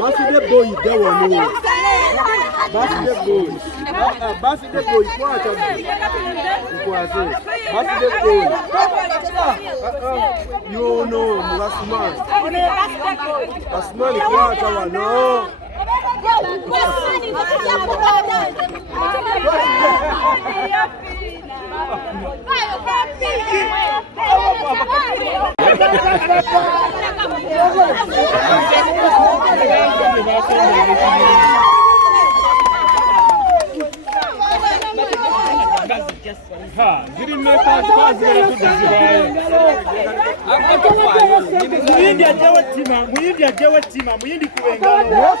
Birthday boy, that one. Birthday boy. Birthday boy, kwacha. Kwacha. Birthday boy. You know, last man. Last man, kwacha one. No. Muyindi ajewa tima, muyindi kuwengalo.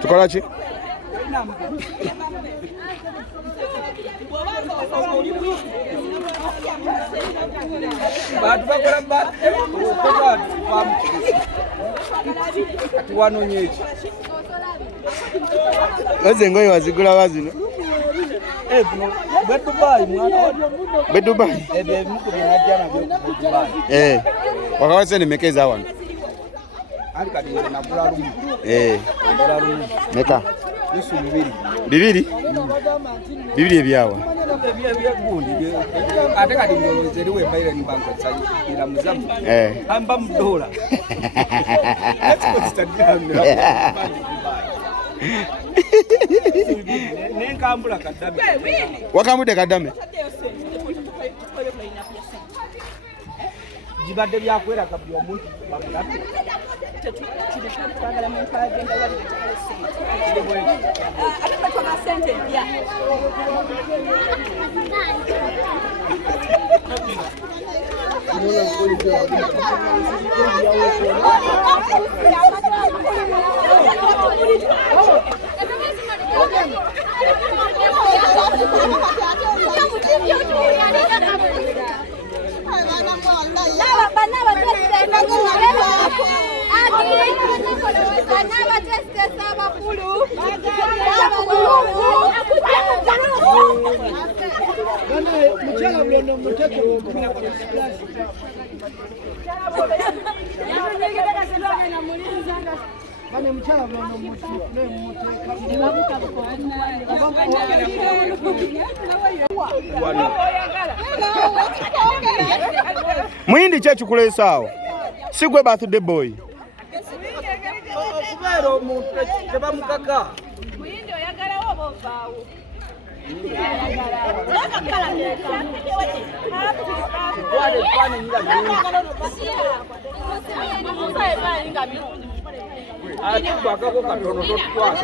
Tukolachi? Batu bakola bate atuwanonyeeki Ozengoyi wazigula wazino. Dubai mwana Dubai. Muko binajana Dubai. Wakawase nimekeza wano. Ali kadinze na kula rumu. Kula rumu. Meka. Isu bibiri ebyawa. Ebyagundi. Ate kadinze zeriwe mbaire ni banko tsayi ila muzamu. Amba mdola. Let's go stadium. Nenkambula kadame. Wakamude kadame. Jibadde byakwera kabyo omuntu bamulabe. Muyindi chechu kulesao. Sigwe birthday boy. Kubera omuntu tebamukaka. Muyindi oyagala oba ovaawo. Atubakako katono totukwata.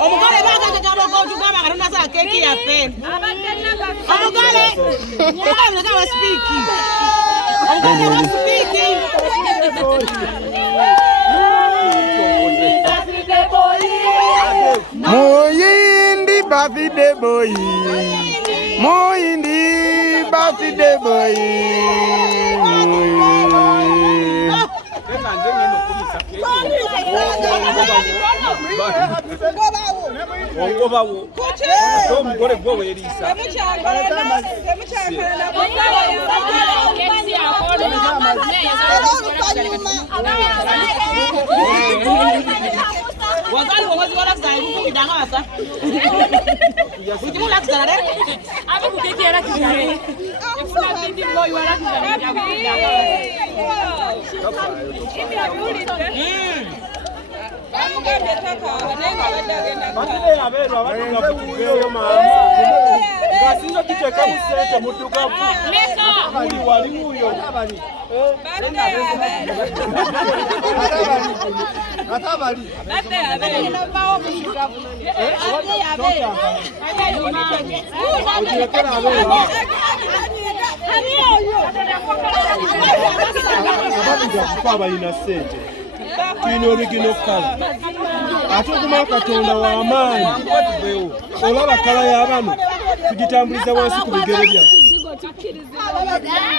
Omugole bagaje gabo gojugaba karuna sa keki ya pen. Omugole omugole kawa speaking. Omugole speaking. Moyindi birthday boy. Moyindi birthday boy. Ongobawo. Omugole gwo werisa. Wazali womazi wala kuzali kukidanga basa. Kujimula kuzala re. Abi kukeki era kuzale. Efuna bindi boy wala kuzala kukidanga. Ngasinzo kiteka musente mutukavu. Bali wali uyo. Atabali. Tulina original color. Ate okuma Katonda w'amaanyi olaba kala y'abano tugitambuliza wansi ku bigere byaffe.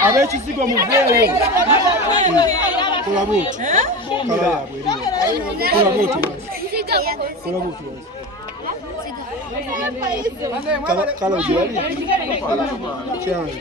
Ab'ekizigo muveeyo. Kolaba oti. Kala yaabwe eriyo. Kolaba oti wansi. Kolaba oti wansi. Kala ogirabye? Kyange.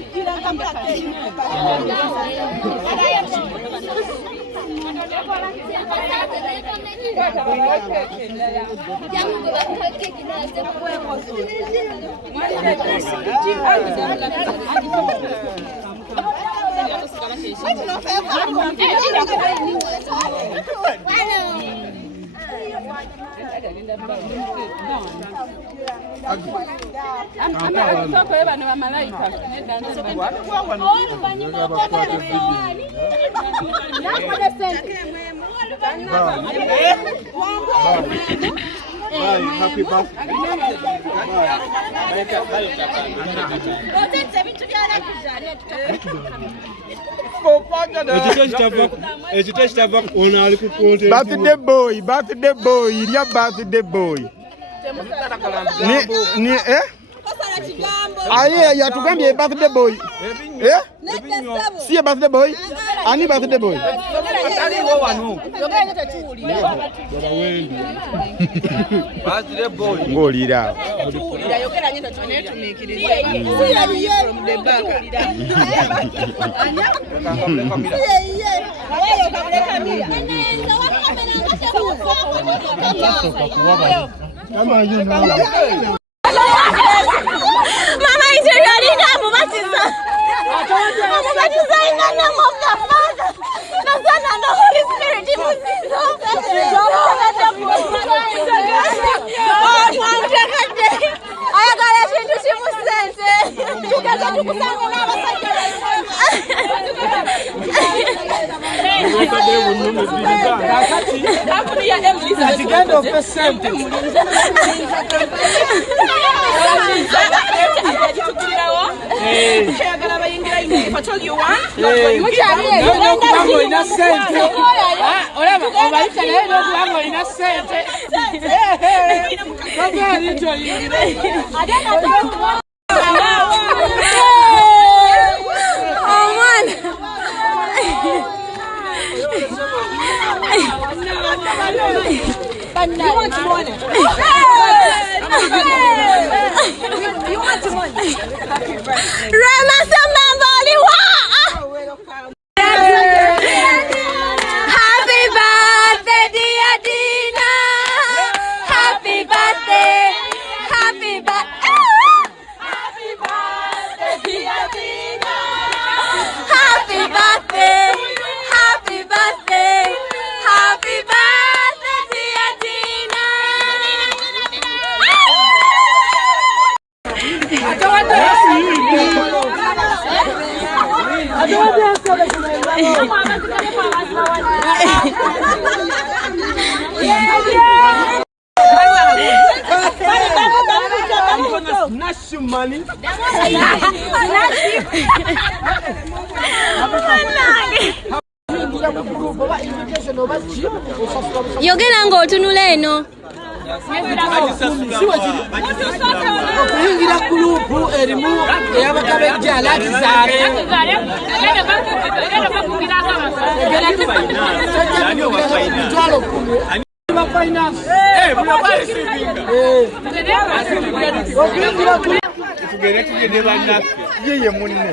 Happy birthday. Birthday boy, birthday boy, ilya birthday boy. Ni aye yatugambye birthday boy. Si birthday boy? Ani birthday boy? Ataliwo wano. Birthday boy. Ngolira. Yogera nyendo tunetumikiriza. From the back. Mama interiorina mubatiza. Mubatiza in the name of the Father, the Son and the Holy Spirit. Ayagala chintu chimusente. Tukaza tukusanga n'abasajja happy birthday. Yogera ng'otunula eno. Okuyingira gulupu erimu ey'abakabejja alakizaale tugende bannaffe Yeye munne.